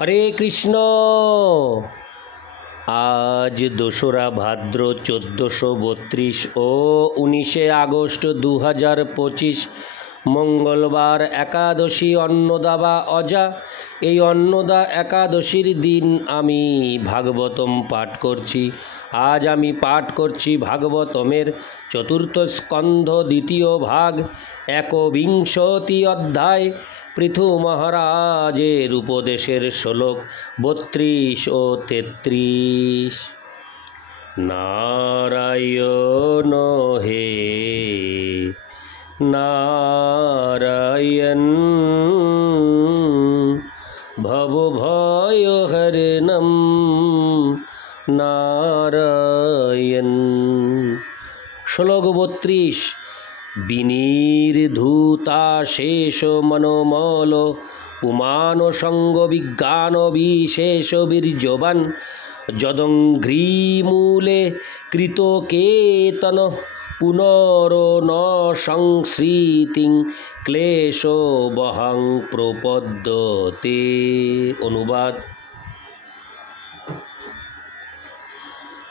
হরে কৃষ্ণ। আজ 2রা ভাদ্র 1432 ও 19 আগস্ট 2025 মঙ্গলবার একাদশী অন্নদা বা অজা। এই অন্নদা একাদশীর দিন আমি ভাগবতম পাঠ করছি। আজ আমি পাঠ করছি ভাগবতমের 4th স্কন্ধ 2য় ভাগ 21 অধ্যায় পৃথু মহারাজের উপদেশের শ্লোক 32 ও 33। নারায়ণ হে নারায়ণ ভব ভয় হরণম নারায়ণ। শ্লোক 32। বিনির্ধূতা শেষ মনোমল পুমান সঙ্গ বিজ্ঞান বিশেষ বীর্যবান যদঙ্ঘ্রিমূলে কৃতকেতন পুনর ন সংস্মৃতিং ক্লেশ বহং প্রপদ্যতে। অনুবাদ।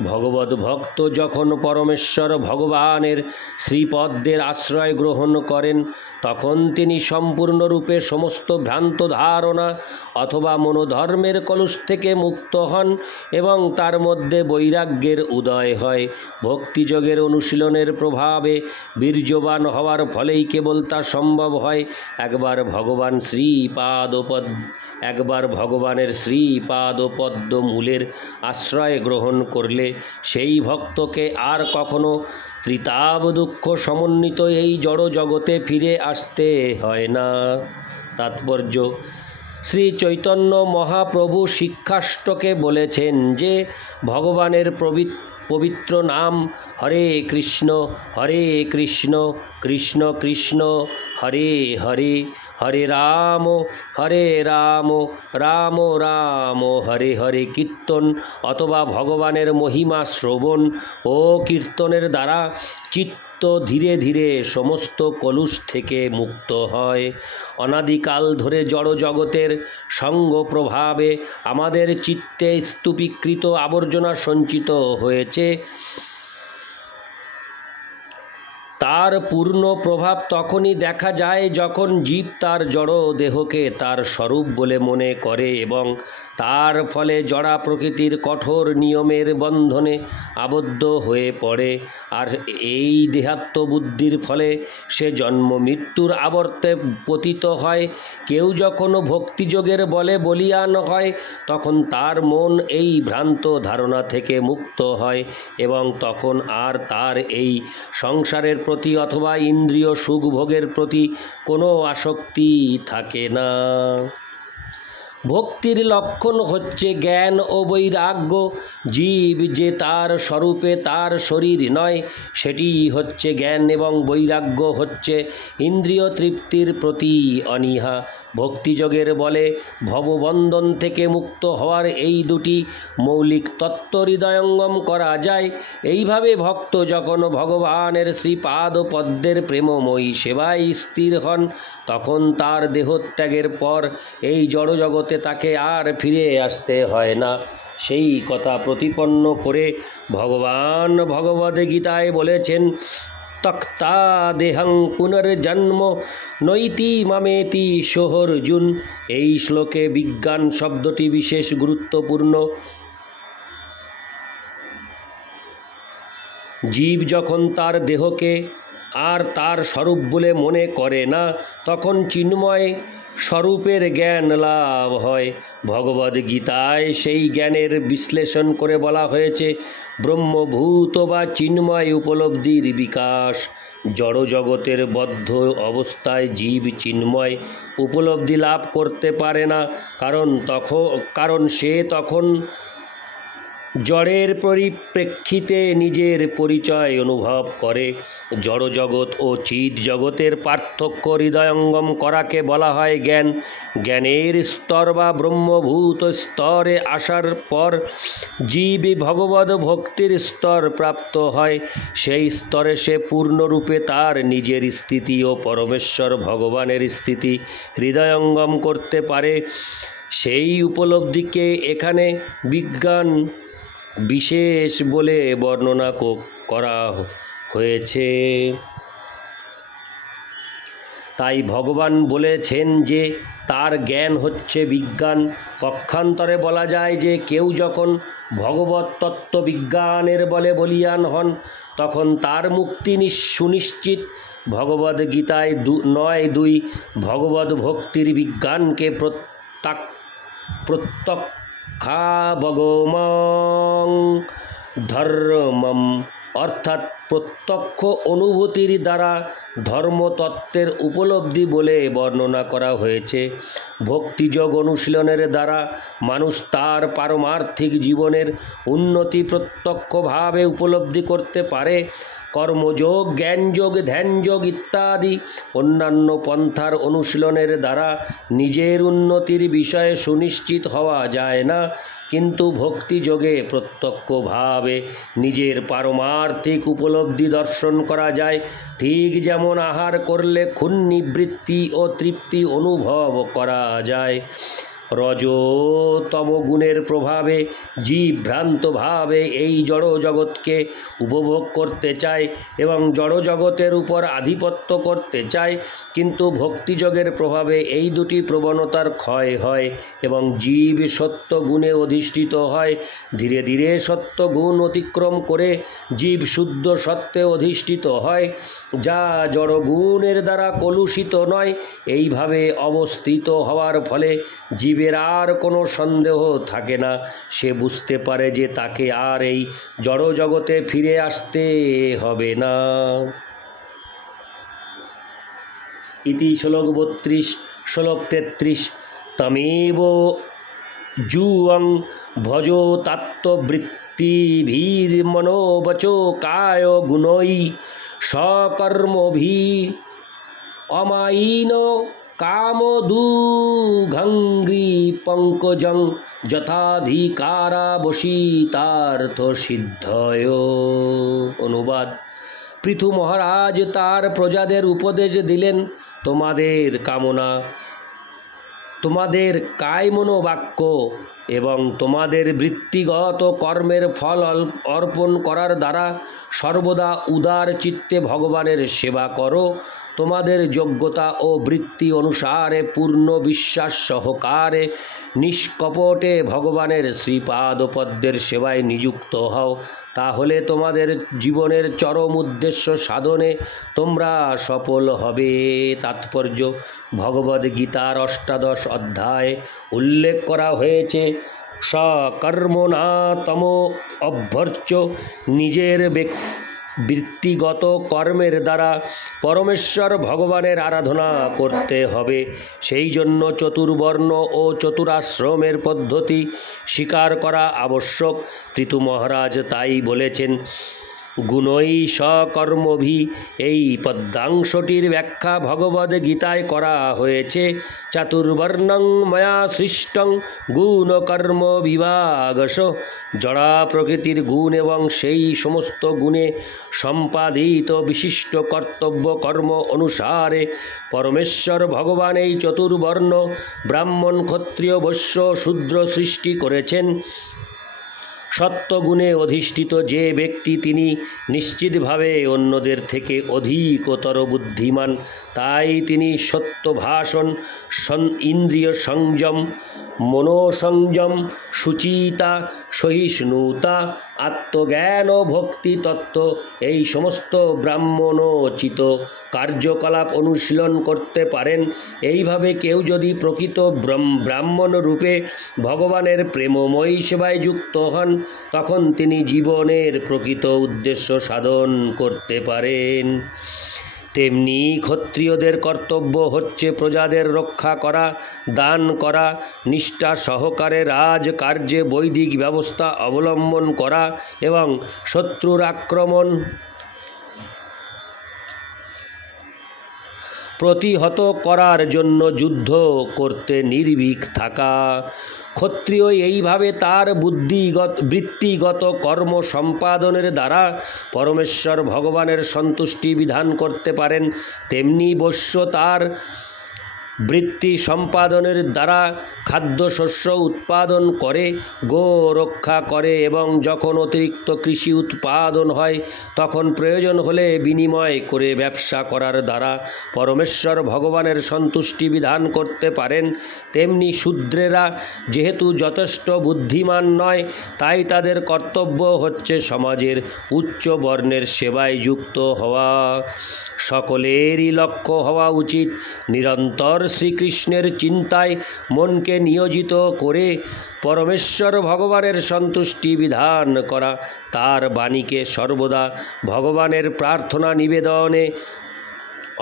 ভগবত ভক্ত যখন পরমেশ্বর ভগবানের শ্রীপদ্মের আশ্রয় গ্রহণ করেন তখন তিনি সম্পূর্ণরূপে সমস্ত ভ্রান্ত ধারণা অথবা মনোধর্মের কলুষ থেকে মুক্ত হন এবং তার মধ্যে বৈরাগ্যের উদয় হয়। ভক্তিযোগের অনুশীলনের প্রভাবে বীর্যবান হওয়ার ফলেই কেবল তা সম্ভব হয়। একবার ভগবানের শ্রীপাদ পদ্ম মূলের আশ্রয় গ্রহণ করলে সেই ভক্তকে আর কখনো ত্রিতাব দুঃখ সমন্বিত এই জড় জগতে ফিরে আসতে হয় না। তাৎপর্য: শ্রী চৈতন্য মহাপ্রভু শিক্ষাষ্টকে বলেছেন যে ভগবানের পবিত্র নাম হরে কৃষ্ণ কৃষ্ণ কৃষ্ণ হরে হরে, হরে রাম রাম রাম হরে হরে কীর্তন অথবা ভগবানের মহিমা শ্রবণ ও কীর্তনের দ্বারা চিত্ত ধীরে ধীরে সমস্ত কলুষ থেকে মুক্ত হয়। অনাদিকাল ধরে জড় জগতের সঙ্গ প্রভাবে আমাদের চিত্তে স্তূপীকৃত আবর্জনা সঞ্চিত হয়েছে। তার পূর্ণ প্রভাব তখনই দেখা যায় যখন জীব তার জড় দেহকে তার স্বরূপ বলে মনে করে এবং তার ফলে জড়া প্রকৃতির কঠোর নিয়মের বন্ধনে আবদ্ধ হয়ে পড়ে। আর এই দেহাত্মবুদ্ধির ফলে সে জন্ম মৃত্যুর আবর্তে পতিত হয়। কেউ যখন ভক্তিযোগের বলে বলীয়ান হয় তখন তার মন এই ভ্রান্ত ধারণা থেকে মুক্ত হয় এবং তখন আর তার এই সংসারের প্রতি অথবা ইন্দ্রিয় সুখভোগের প্রতি কোনো আসক্তি থাকে না। ভক্তির লক্ষণ হচ্ছে জ্ঞান ও বৈরাগ্য। জীব যে তার স্বরূপে তার শরীর নয় সেটি হচ্ছে জ্ঞান এবং বৈরাগ্য হচ্ছে ইন্দ্রিয় তৃপ্তির প্রতি অনীহা। ভক্তিযোগের বলে ভববন্ধন থেকে মুক্ত হওয়ার এই দুটি মৌলিক তত্ত্ব হৃদয়ঙ্গম করা যায়। এইভাবে ভক্ত যখন ভগবানের শ্রীপাদ পদ্মের প্রেমময়ী সেবায় স্থির হন তখন তার দেহত্যাগের পর এই জড়জগতে তাকে আর ফিরে আসতে হয় না। সেই কথা প্রতিপন্ন করে ভগবান ভগবদ্গীতায় বলেছেন, তক্তা দেহং পুনর্জন্ম নৈতি মামেতি সোহর্জুন। এই শ্লোকে বিজ্ঞান শব্দটি বিশেষ গুরুত্বপূর্ণ। জীব যখন তার দেহকে আর তার স্বরূপ বলে মনে করে না তখন চিন্ময় স্বরূপের জ্ঞান লাভ হয়। ভগবদ্গীতায় সেই জ্ঞানের বিশ্লেষণ করে বলা হয়েছে ব্রহ্মভূত বা চিন্ময় উপলব্ধির বিকাশ। জড়জগতের বদ্ধ অবস্থায় জীব চিন্ময় উপলব্ধি লাভ করতে পারে না, কারণ সে তখন জড়ের পরিপ্রেক্ষিতে নিজের পরিচয় অনুভব করে। জড়জগৎ ও চিৎ জগতের পার্থক্য হৃদয়ঙ্গম করাকে বলা হয় জ্ঞান। জ্ঞানের স্তর বা ব্রহ্মভূত স্তরে আসার পর জীব ভগবদ ভক্তির স্তর প্রাপ্ত হয়। সেই স্তরে সে পূর্ণরূপে তার নিজের স্থিতি ও পরমেশ্বর ভগবানের স্থিতি হৃদয়ঙ্গম করতে পারে। সেই উপলব্ধিকে এখানে বিজ্ঞান বিশেষ বলে বর্ণনা করা হয়েছে। তাই ভগবান বলেছেন যে তার জ্ঞান হচ্ছে বিজ্ঞান। পক্ষান্তরে বলা যায় যে কেউ যখন ভগবত তত্ত্ববিজ্ঞানের বলে বলীয়ান হন তখন তার মুক্তি সুনিশ্চিত। ভগবদ্গীতায় 9:2 ভগবত ভক্তির বিজ্ঞানকে প্রত্যক্ষাবগমং ধর্মম অর্থাৎ প্রত্যক্ষ অনুভূতির দ্বারা ধর্মতত্ত্বের উপলব্ধি বলে বর্ণনা করা হয়েছে। ভক্তিযোগ অনুশীলনের দ্বারা মানুষ তার পারমার্থিক জীবনের উন্নতি প্রত্যক্ষভাবে উপলব্ধি করতে পারে। কর্মযোগ, জ্ঞানযোগ, ধ্যানযোগ ইত্যাদি অন্যান্য পন্থার অনুশীলনের দ্বারা নিজের উন্নতির বিষয়ে সুনিশ্চিত হওয়া যায় না, কিন্তু ভক্তিযোগে প্রত্যক্ষভাবে নিজের পারমার্থিক উপলব্ধি দর্শন করা যায়। ঠিক যেমন আহার করলে ক্ষুণ্ণিবৃত্তি ও তৃপ্তি অনুভব করা যায়। রজতম গুণের প্রভাবে জীব ভ্রান্তভাবে এই জড় জগৎকে উপভোগ করতে চায় এবং জড় জগতের উপর আধিপত্য করতে চায়, কিন্তু ভক্তিযোগের প্রভাবে এই দুটি প্রবণতার ক্ষয় হয় এবং জীব সত্য গুণে অধিষ্ঠিত হয়। ধীরে ধীরে সত্য গুণ অতিক্রম করে জীব শুদ্ধ সত্ত্বে অধিষ্ঠিত হয়, যা জড় গুণের দ্বারা কলুষিত নয়। এইভাবে অবস্থিত হওয়ার ফলে জীবের আর কোনো সন্দেহ থাকে না। সে বুঝতে পারে যে তাকে আর এই জড় জগতে ফিরে আসতে হবে না। ইতি শ্লোক 32। শ্লোক 33। তমেব যুয়ং ভজো তাত্ত্ববৃত্তিভির্মনোবচো কায় গুণৈ সকর্মভি অমায়ীন কামদুঘংঘ্রি পঙ্কজং যথাধিকারাবশিতার্থ সিদ্ধয়। অনুবাদ: পৃথু মহারাজ তার প্রজাদের উপদেশ দিলেন, তোমাদের কায়মনোবাক্য এবং তোমাদের বৃত্তিগত কর্মের ফল অর্পণ করার দ্বারা সর্বদা উদার চিত্তে ভগবানের সেবা করো। তোমাদের যোগ্যতা ও বৃত্তি অনুসারে পূর্ণ বিশ্বাস সহকারে নিষ্কপটে ভগবানের শ্রীপাদপদ্মের সেবায় নিযুক্ত হও। তাহলে তোমাদের জীবনের চরম উদ্দেশ্য সাধনে তোমরা সফল হবে। তাৎপর্য: ভগবদ্গীতার 18 অধ্যায়ে উল্লেখ করা হয়েছে, সকর্মণা তম অভ্যর্চ্য, নিজের বৃত্তিগত কর্মের দ্বারা পরমেশ্বর ভগবানের আরাধনা করতে হবে। সেই জন্য চতুর্বর্ণ ও চতুরাশ্রমের পদ্ধতি স্বীকার করা আবশ্যক। পৃথু মহারাজ তাই বলেছেন। গুণৈ সকর্মভি এই পদ্যাংশটির ব্যাখ্যা ভগবদ্গীতায় করা হয়েছে। চাতুর্বর্ণং ময়া সৃষ্টং গুণকর্ম বিভাগশ, জড়া প্রকৃতির গুণ এবং সেই সমস্ত গুণে সম্পাদিত বিশিষ্ট কর্তব্য কর্ম অনুসারে পরমেশ্বর ভগবান এই চতুর্বর্ণ ব্রাহ্মণ, ক্ষত্রিয়, বৈশ্য, শূদ্র সৃষ্টি করেছেন। সত্যগুণে অধিষ্ঠিত যে ব্যক্তি, তিনি নিশ্চিতভাবে অন্যদের থেকে অধিকতর বুদ্ধিমান। তাই তিনি সত্যভাষণ, ইন্দ্রিয় সংযম, মনোসংযম, শুচিতা, সহিষ্ণুতা, আত্মজ্ঞান ও ভক্তি তত্ত্ব এই সমস্ত ব্রাহ্মণোচিত কার্যকলাপ অনুশীলন করতে পারেন। এইভাবে কেউ যদি প্রকৃত ব্রাহ্মণ রূপে ভগবানের প্রেমময়ী সেবায় যুক্ত হন, তখন তিনি জীবনের প্রকৃত উদ্দেশ্য সাধন করতে পারেন। তেমনি ক্ষত্রিয়দের কর্তব্য হচ্ছে প্রজাদের রক্ষা করা, দান করা, নিষ্ঠা সহকারে রাজকার্যে বৈদিক ব্যবস্থা অবলম্বন করা এবং শত্রুর আক্রমণ প্রতিহত করার জন্য যুদ্ধ করতে নির্ভীক থাকা। ক্ষত্রিয় এইভাবে তার বৃত্তিগত কর্ম সম্পাদনের দ্বারা পরমেশ্বর ভগবানের সন্তুষ্টি বিধান করতে পারেন। তেমনি বৈশ্য তার বৃত্তি সম্পাদনের দ্বারা খাদ্যশস্য উৎপাদন করে, গো রক্ষা করে এবং যখন অতিরিক্ত কৃষি উৎপাদন হয় তখন প্রয়োজন হলে বিনিময় করে ব্যবসা করার দ্বারা পরমেশ্বর ভগবানের সন্তুষ্টি বিধান করতে পারেন, তেমনি শূদ্রেরা যেহেতু যথেষ্ট বুদ্ধিমান নয়, তাই তাদের কর্তব্য হচ্ছে সমাজের উচ্চ বর্ণের সেবায় যুক্ত হওয়া। সকলেরই লক্ষ্য হওয়া উচিত নিরন্তর শ্রীকৃষ্ণের চিন্তায় মনকে নিয়োজিত করে পরমেশ্বর ভগবানের সন্তুষ্টি বিধান করা, তার বাণীকে সর্বদা ভগবানের প্রার্থনা নিবেদনে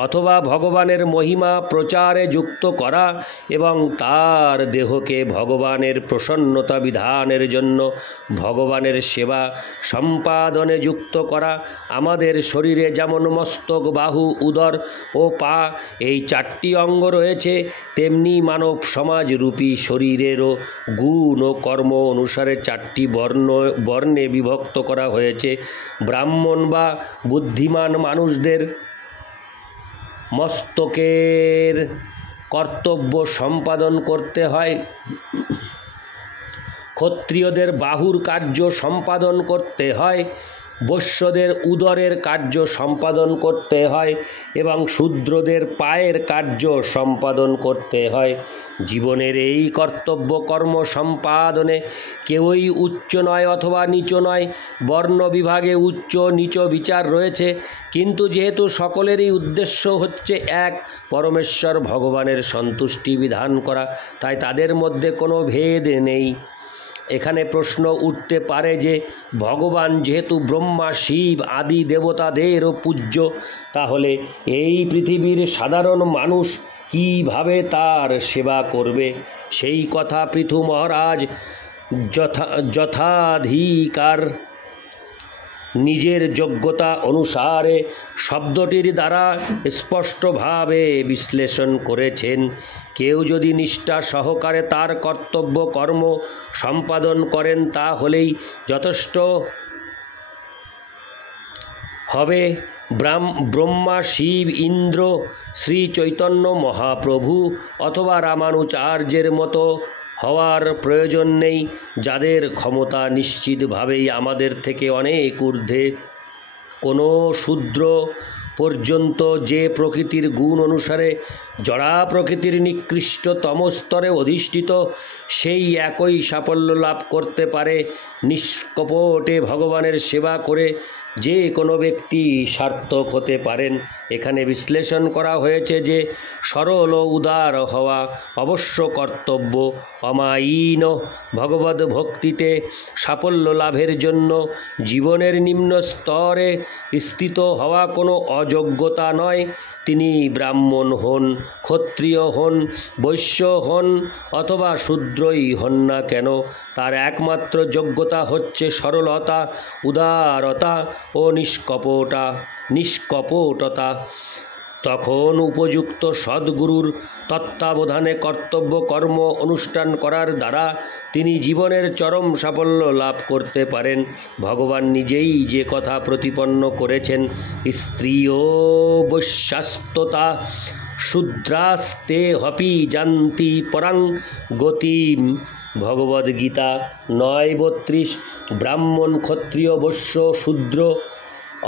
অথবা ভগবানের মহিমা প্রচারে যুক্ত করা এবং তার দেহকে ভগবানের প্রসন্নতা বিধানের জন্য ভগবানের সেবা সম্পাদনে যুক্ত করা। আমাদের শরীরে যেমন মস্তক, বাহু, উদর ও পা এই 4টি অঙ্গ রয়েছে, তেমনি মানব সমাজরূপী শরীরেরও গুণ ও কর্ম অনুসারে 4টি বর্ণে বিভক্ত করা হয়েছে। ব্রাহ্মণ বা বুদ্ধিমান মানুষদের মস্তকের কর্তব্য সম্পাদন করতে হয়, ক্ষত্রিয়দের বাহুর কার্য সম্পাদন করতে হয়, বৈশ্যদের উদরের কার্য সম্পাদন করতে হয় এবং শূদ্রদের পায়ের কার্য সম্পাদন করতে হয়। জীবনের এই কর্তব্য কর্ম সম্পাদনে কেউই উচ্চ নয় অথবা নিচ নয়। বর্ণ বিভাগে উচ্চ নিচ বিচার রয়েছে, কিন্তু যেহেতু সকলেরই উদ্দেশ্য হচ্ছে এক, পরমেশ্বর ভগবানের সন্তুষ্টি বিধান করা, তাই তাদের মধ্যে কোনো ভেদ নেই। এখানে প্রশ্ন উঠতে পারে যে ভগবান যেহেতু ব্রহ্মা, শিব আদি দেবতাদেরও পূজ্য, তাহলে এই পৃথিবীর সাধারণ মানুষ কিভাবে তার সেবা করবে? সেই কথা পৃথু মহারাজ যথাধিকার নিজের যোগ্যতা অনুসারে শব্দটির দ্বারা স্পষ্টভাবে বিশ্লেষণ করেছেন। কেউ যদি নিষ্ঠা সহকারে তার কর্তব্য কর্ম সম্পাদন করেন তাহলেই যথেষ্ট হবে। ব্রহ্মা, শিব, ইন্দ্র, শ্রী চৈতন্য মহাপ্রভু অথবা রামানুচার্যের মতো হওয়ার প্রয়োজন নেই, যাদের ক্ষমতা নিশ্চিতভাবেই আমাদের থেকে অনেক ঊর্ধ্বে। কোনো শূদ্র পর্যন্ত যে প্রকৃতির গুণ অনুসারে জড়া প্রকৃতির নিকৃষ্টতম স্তরে অধিষ্ঠিত, সেই একই সাফল্য লাভ করতে পারে। নিষ্কপটে ভগবানের সেবা করে যে কোনো ব্যক্তি সার্থক হতে পারেন। এখানে বিশ্লেষণ করা হয়েছে যে সরল ও উদার হওয়া অবশ্য কর্তব্য। অমায়ীন ভগবদ্ ভক্তিতে সাফল্য লাভের জন্য জীবনের নিম্ন স্তরে স্থিত হওয়া কোনো অযোগ্যতা নয়। তিনি ব্রাহ্মণ হন, ক্ষত্রিয় হন, বৈশ্য হন অথবা শূদ্রই হন না কেন, তার একমাত্র যোগ্যতা হচ্ছে সরলতা, উদারতা ও নিষ্কপটতা। তখন উপযুক্ত সদ্গুরুর তত্ত্বাবধানে কর্তব্য কর্ম অনুষ্ঠান করার দ্বারা তিনি জীবনের চরম সাফল্য লাভ করতে পারেন। ভগবান নিজেই যে কথা প্রতিপন্ন করেছেন, স্ত্রিয় বৈশ্যাস্ততা শূদ্রাস্তে হপি জান্তি পরাং গতিম। ভগবদ্গীতা 9:32। ব্রাহ্মণ, ক্ষত্রিয়, বৈশ্য, শূদ্র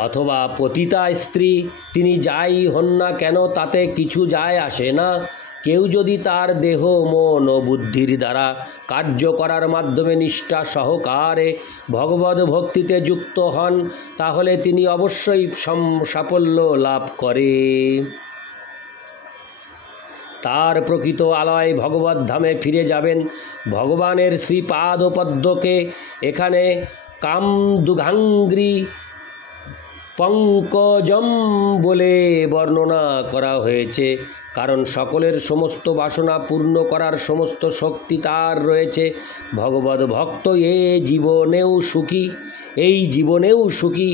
অথবা পতিতা স্ত্রী তিনি যাই হন না কেন তাতে কিছু যায় আসে না। কেউ যদি তার দেহ, মন ও বুদ্ধির দ্বারা কার্য করার মাধ্যমে নিষ্ঠা সহকারে ভগবদ্ ভক্তিতে যুক্ত হন, তাহলে তিনি অবশ্যই সাফল্য লাভ করে। তার প্রকৃত আলয় ভগবত ধামে ফিরে যাবেন। ভগবানের শ্রীপাদপদ্মকে এখানে কামদুঘাঙ্ঘ্রি পঙ্কজম বলে বর্ণনা করা হয়েছে, কারণ সকলের সমস্ত বাসনা পূর্ণ করার সমস্ত শক্তি তার রয়েছে। ভগবদ্ ভক্ত এই জীবনেও সুখী,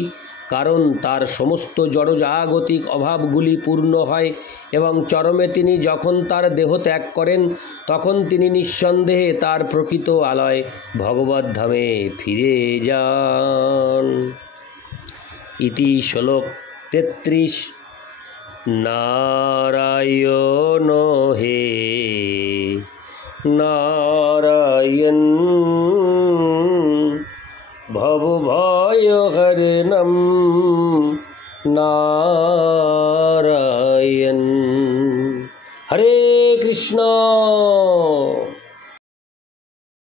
কারণ তার সমস্ত জড়জাগতিক অভাবগুলি পূর্ণ হয় এবং চরমে তিনি যখন তার দেহ ত্যাগ করেন, তখন তিনি নিঃসন্দেহে তার প্রকৃত আলয় ভগবদ্ ধামে ফিরে যান। ইতি শ্লোক 33। नारायण हे नारायण भवभयहरणं नारायण। हरे कृष्ण।